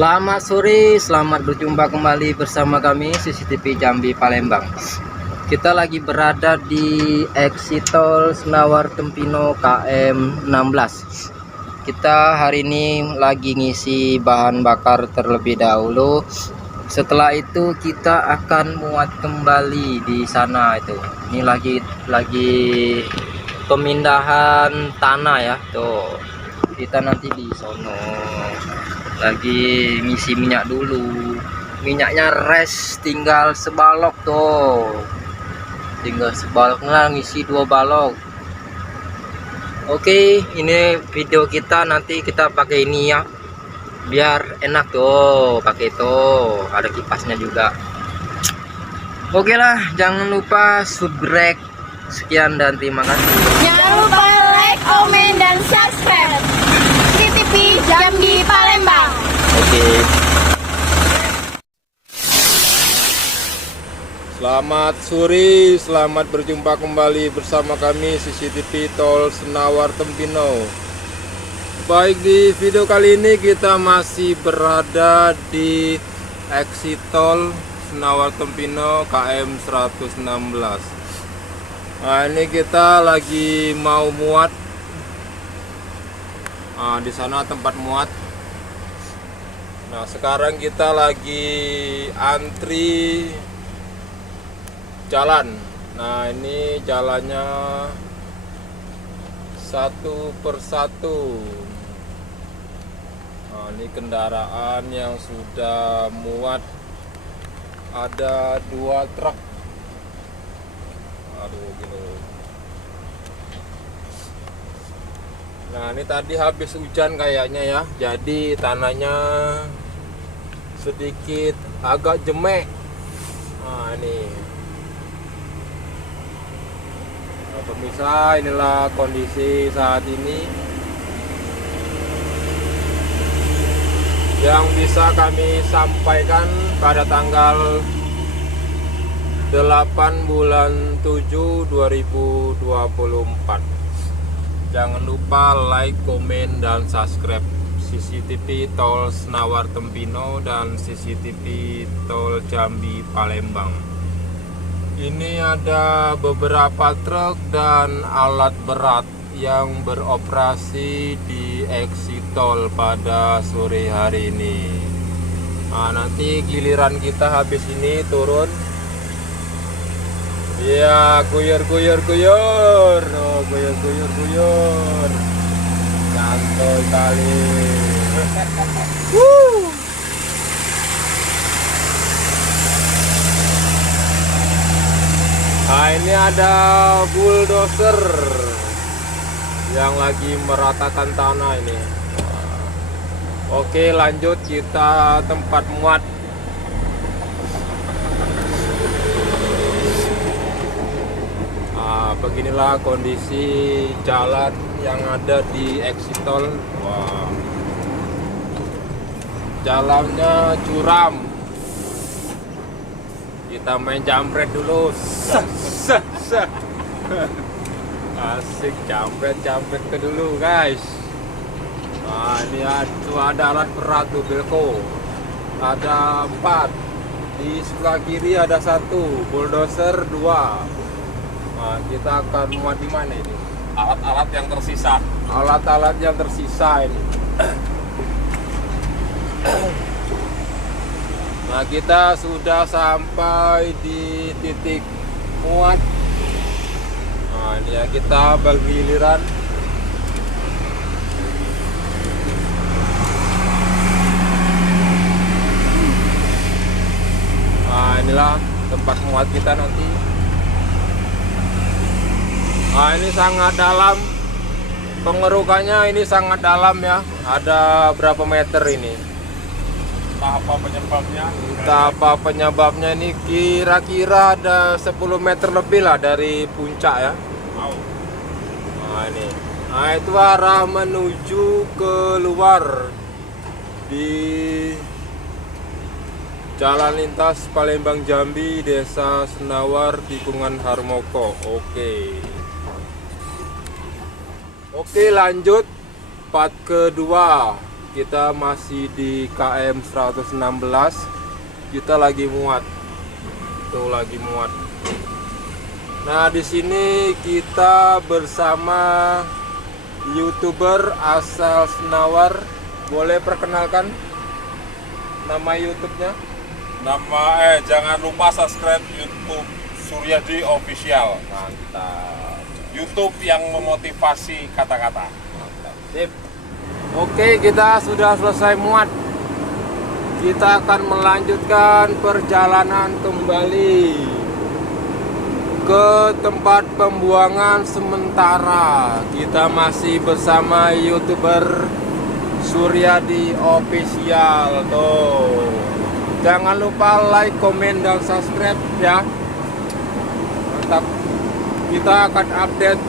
Selamat sore, selamat berjumpa kembali bersama kami CCTV Jambi Palembang. Kita lagi berada di exit tol Senawar Tempino KM 16. Kita hari ini lagi ngisi bahan bakar terlebih dahulu. Setelah itu kita akan muat kembali di sana itu. Ini lagi pemindahan tanah ya, tuh. Kita nanti di sono lagi ngisi minyak dulu. Minyaknya res, tinggal sebalok tuh, tinggal sebaloknya ngisi 2 balok. Oke, ini video kita, nanti kita pakai ini ya, biar enak tuh, pakai itu ada kipasnya juga. Oke lah, jangan lupa subscribe. Sekian dan terima kasih. Jangan lupa like, komen, dan subscribe CCTV Jambi Palembang. Oke. Selamat sore, selamat berjumpa kembali bersama kami CCTV Tol Senawar Tempino. Baik, di video kali ini kita masih berada di exit tol Senawar Tempino KM 116. Nah, ini kita lagi mau muat. Nah, di sana tempat muat. Nah, sekarang kita lagi antri jalan. Nah, ini jalannya satu persatu. Nah, ini kendaraan yang sudah muat, ada 2 truk. Aduh, gini. Nah, ini tadi habis hujan kayaknya ya, jadi tanahnya sedikit agak jemek. Nah, ini. Nah, pemirsa, inilah kondisi saat ini yang bisa kami sampaikan pada tanggal 8 bulan 7 2024. Jangan lupa like, komen, dan subscribe CCTV Tol Senawar Tempino dan CCTV Tol Jambi Palembang. Ini ada beberapa truk dan alat berat yang beroperasi di exit tol pada sore hari ini. Nah, nanti giliran kita habis ini turun. Iya, guyur. Oh, guyur. Santai kali. Nah, ini ada bulldozer yang lagi meratakan tanah ini. Oke, lanjut kita tempat muat. Beginilah kondisi jalan yang ada di exit tol. Wah, jalannya curam. Kita main jambret dulu. Asik, jambret ke dulu guys. Nah, ini ada alat berat tuh, belko. Ada 4. Di sebelah kiri ada 1, bulldozer 2. Nah, kita akan muat di mana ini? Alat-alat yang tersisa. Alat-alat yang tersisa ini. Nah, kita sudah sampai di titik muat. Nah, ini ya, kita bergiliran. Nah, inilah tempat muat kita nanti. Nah, ini sangat dalam, pengerukannya ini sangat dalam ya. Ada berapa meter ini? Entah apa penyebabnya ini, kira-kira ada 10 meter lebih lah dari puncak ya. Nah, ini. Nah, itu arah menuju keluar di Jalan Lintas Palembang Jambi, Desa Senawar, Tikungan Harmoko. Oke, lanjut part kedua. Kita masih di KM 116. Kita lagi muat. Tuh lagi muat. Nah, di sini kita bersama YouTuber asal Senawar. Boleh perkenalkan nama YouTube-nya? Jangan lupa subscribe YouTube Suryadi Official. Mantap. YouTube yang memotivasi kata-kata. Sip. Oke, kita sudah selesai muat. Kita akan melanjutkan perjalanan kembali ke tempat pembuangan sementara. Kita masih bersama YouTuber Suryadi Official. Tuh. Jangan lupa like, komen, dan subscribe ya. Mantap. Kita akan update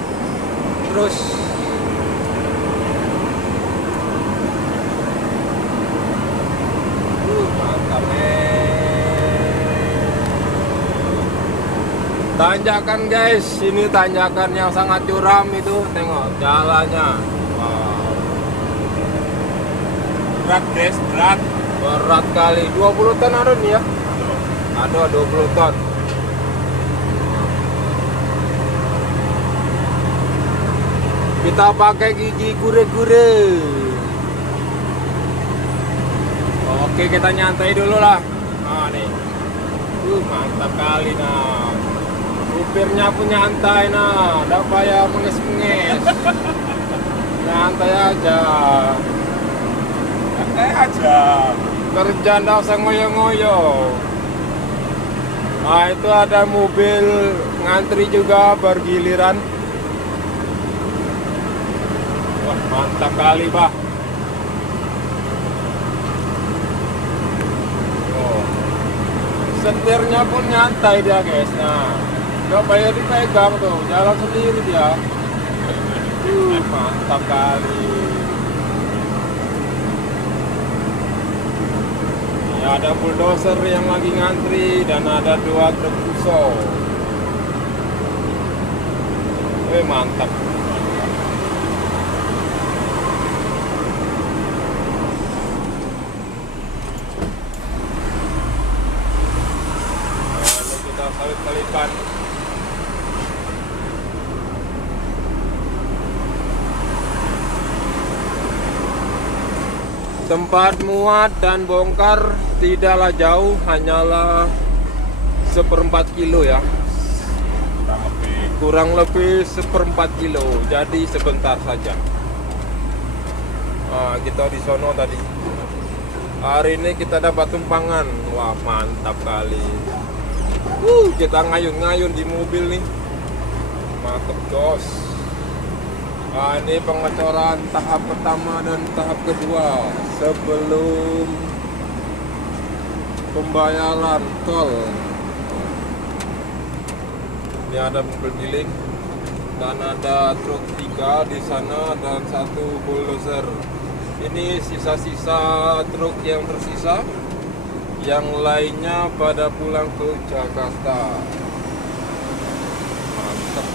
terus. Mantap. Tanjakan guys, ini tanjakan yang sangat curam itu. Tengok jalannya. Wow. Berat guys, berat. Berat kali, 20 ton ada nih ya? Ada 20 ton. Kita pakai gigi gure-gure. Oke, kita nyantai dulu lah. Nah nih, mantap kali nah. Supirnya pun nyantai nah, tidak payah menges-menges. Nyantai aja. Aja. Kerja ndak usah ngoyo-ngoyo. Nah, itu ada mobil ngantri juga bergiliran. Wah, mantap kali, Bah. Oh. Setirnya pun nyantai dia, guys. Nah, nggak payah dipegang tuh, jalan sendiri dia. Mantap kali. Ya, ada bulldozer yang lagi ngantri dan ada 2 truk fuso. Mantap. Nah, ini kita salip-salipan. Tempat muat dan bongkar tidaklah jauh, hanyalah 1/4 kilo ya. Kurang lebih 1/4 kilo, jadi sebentar saja. Nah, kita di sono tadi. Hari ini kita dapat tumpangan. Wah, mantap kali. Kita ngayun-ngayun di mobil nih. Mantap jos. Nah, ini pengecoran tahap pertama dan tahap kedua sebelum pembayaran tol. Ini ada mobil giling dan ada truk 3 di sana dan 1 bulldozer. Ini sisa-sisa truk yang tersisa, yang lainnya pada pulang ke Jakarta. Mantap.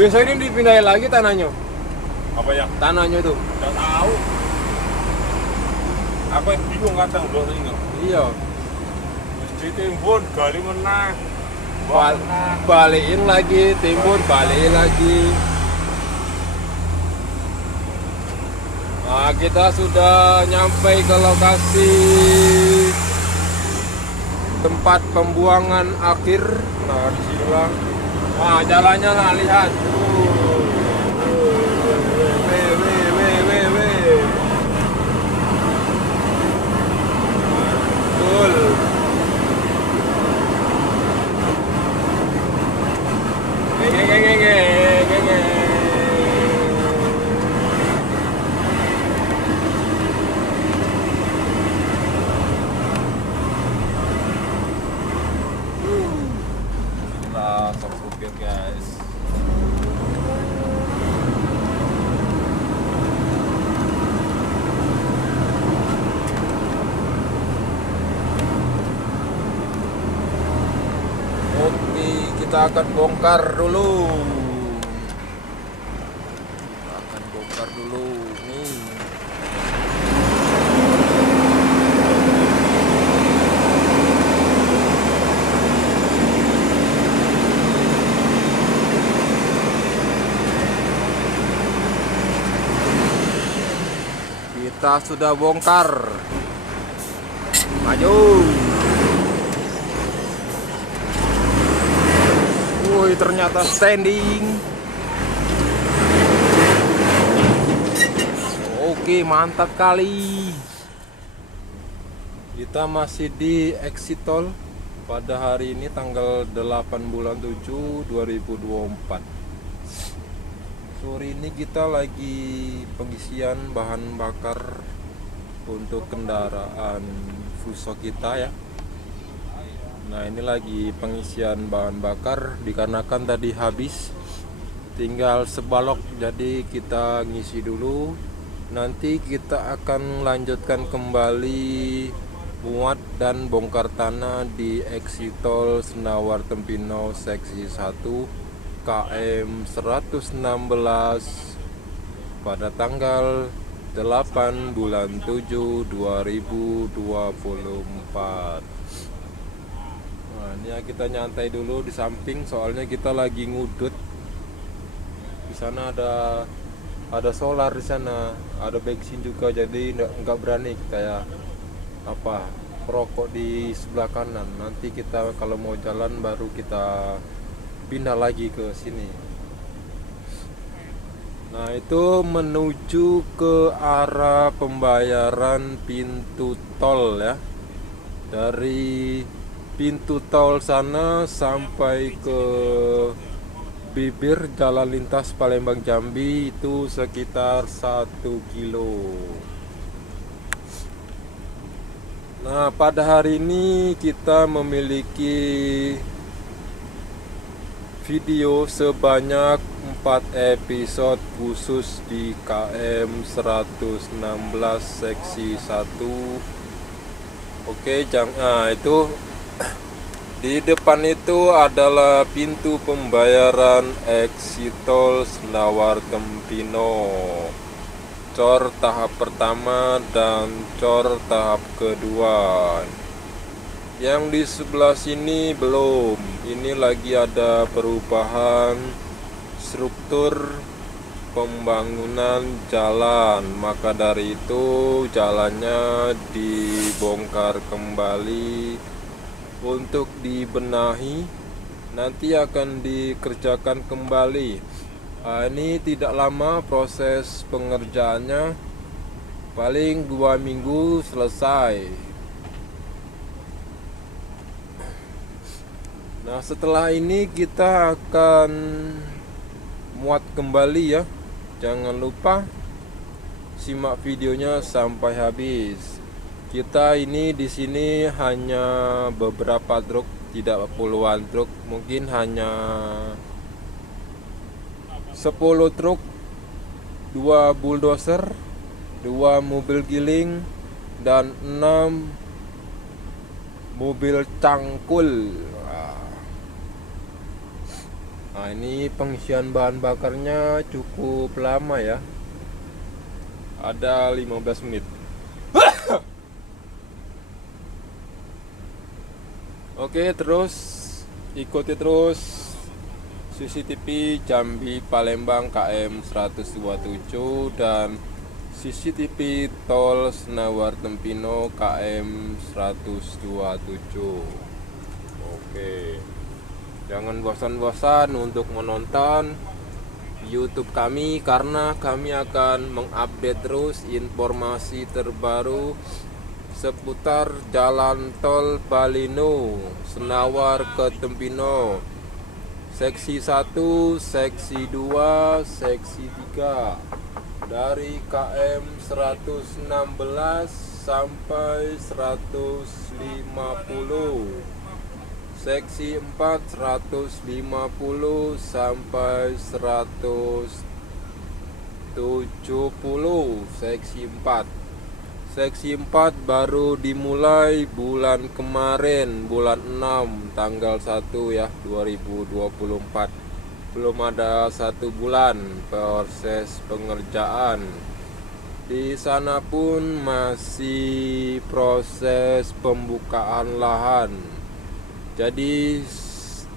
Biasanya ini dipindahin lagi tanahnya. Apa ya? Tanahnya tuh. Nggak tahu. Aku yang bingung kadang loh ini. Iya. Ditimbun, gali menang. Balikin lagi, timbun, balikin lagi. Nah, kita sudah nyampe ke lokasi tempat pembuangan akhir. Nah, di sini lah. Wah, jalannya lah, lihat. Betul. Nah, sang supir guys. Oke, kita akan bongkar dulu. Kita sudah bongkar. Maju. Wih, ternyata standing. Oke, mantap kali. Kita masih di exit tol pada hari ini tanggal 8 bulan 7 2024. Sore ini kita lagi pengisian bahan bakar untuk kendaraan Fuso kita ya. Nah, ini lagi pengisian bahan bakar dikarenakan tadi habis, tinggal sebalok, jadi kita ngisi dulu. Nanti kita akan lanjutkan kembali muat dan bongkar tanah di exit tol Senawar Tempino seksi 1 KM 116 pada tanggal 8 bulan 7 2024. Nah, ini ya, kita nyantai dulu di samping soalnya kita lagi ngudut. Di sana ada solar, di sana ada bensin juga, jadi nggak berani kita ya merokok di sebelah kanan. Nanti kita kalau mau jalan baru kita pindah lagi ke sini. Nah, itu menuju ke arah pembayaran pintu tol ya. Dari pintu tol sana sampai ke bibir jalan lintas Palembang Jambi itu sekitar 1 kilo. Nah, pada hari ini kita memiliki video sebanyak 4 episode khusus di KM 116 seksi 1. Oke, itu di depan itu adalah pintu pembayaran exit tol Senawar Tempino, cor tahap pertama dan cor tahap kedua. Yang di sebelah sini belum. Ini lagi ada perubahan struktur pembangunan jalan, maka dari itu jalannya dibongkar kembali untuk dibenahi. Nanti akan dikerjakan kembali. Ini tidak lama proses pengerjaannya, paling 2 minggu selesai. Nah, setelah ini kita akan muat kembali ya. Jangan lupa simak videonya sampai habis. Kita ini di sini hanya beberapa truk, tidak puluhan truk, mungkin hanya 10 truk, 2 bulldozer, 2 mobil giling, dan 6 mobil cangkul. Nah, ini pengisian bahan bakarnya cukup lama ya. Ada 15 menit. Oke, terus ikuti terus CCTV Jambi Palembang KM 127 dan CCTV Tol Senawar Tempino KM 127. Oke. Jangan bosan-bosan untuk menonton YouTube kami, karena kami akan mengupdate terus informasi terbaru seputar jalan tol Balino Senawar ke Tempino seksi 1, seksi 2, seksi 3 dari KM 116 sampai 150. Seksi 4 150 sampai 170. Seksi 4 baru dimulai bulan kemarin, bulan 6 tanggal 1 ya 2024. Belum ada 1 bulan proses pengerjaan. Di sana pun masih proses pembukaan lahan. Jadi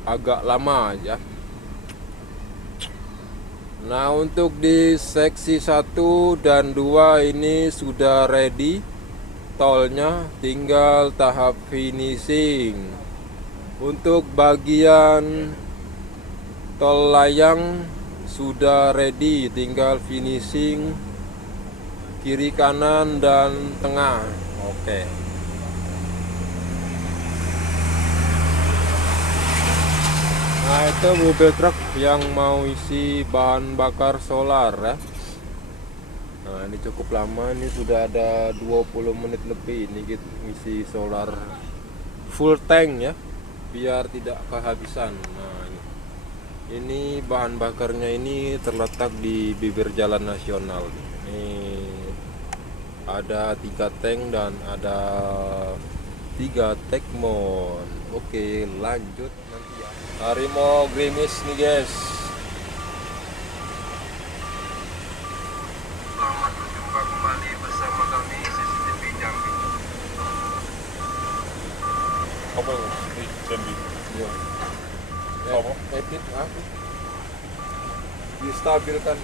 agak lama ya. Nah, untuk di seksi 1 dan 2 ini sudah ready tolnya, tinggal tahap finishing. Untuk bagian tol layang sudah ready, tinggal finishing kiri kanan dan tengah. Oke. Nah, itu mobil truk yang mau isi bahan bakar solar ya. Nah, ini cukup lama, ini sudah ada 20 menit lebih ini kita isi solar full tank ya, biar tidak kehabisan. Nah, ini bahan bakarnya ini terletak di bibir jalan nasional. Ini ada 3 tank dan ada 3 tekmon. Oke, lanjut nanti ya. Harimau gerimis nih guys. Selamat berjumpa kembali bersama kami CCTV Jambi. Apa itu? Di Jambi. Iya. Apa? Edit apa? Distabilkan.